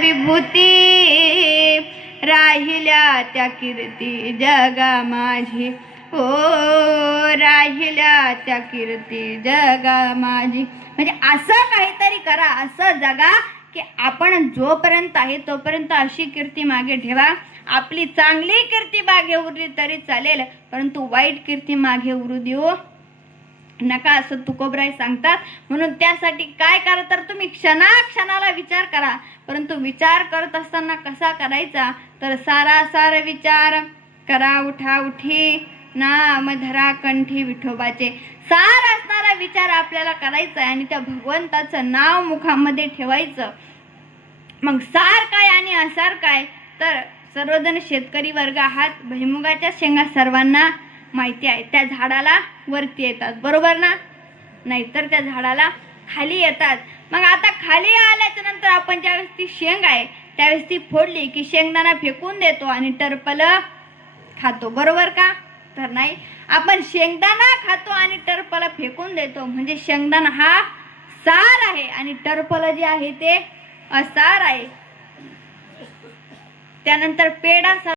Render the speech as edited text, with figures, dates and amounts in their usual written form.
विभूती राहिल्या त्या कीर्ती जगा माझी हो राहिल्या त्या कीर्ती जगा माझी. म्हणजे असं काहीतरी करा, असं जगा की आपण जोपर्यंत आहे तोपर्यंत अशी कीर्ती मागे ठेवा. आपली चांगली कीर्ती मागे उरली तरी चालेल, परंतु वाईट कीर्ती मागे उरू देऊ नका असं तुकोबराय सांगतात. म्हणून त्यासाठी काय करा तर तुम्ही क्षणाक्षणाला विचार करा, परंतु विचार करत असताना कसा करायचा तर सारासार विचार करा उठा उठी नाम धरा कंठी विठोबाचे. सार असणारा विचार आपल्याला करायचा आहे आणि त्या भगवंताचं नाव मुखामध्ये ठेवायचं. मग सार काय आणि असार काय तर सर्वजण शेतकरी वर्ग आहात. भुईमुगाच्या शेंगा सर्वांना माहिती आहे. त्या झाडाला वरती येतात बरोबर ना, नाहीतर त्या झाडाला खाली येतात. मग आता खाली आल्याच्या नंतर आपण ज्यावेळेस ती शेंग आहे त्यावेळेस ती फोडली की शेंगदाणा फेकून देतो आणि टरफल खातो बरोबर का तर नाही. आपण शेंगदाणा खातो आणि टरफल फेकून देतो. म्हणजे शेंगदाणा हा सार आहे आणि टरफल जे आहे ते असार आहे. त्यानंतर पेढा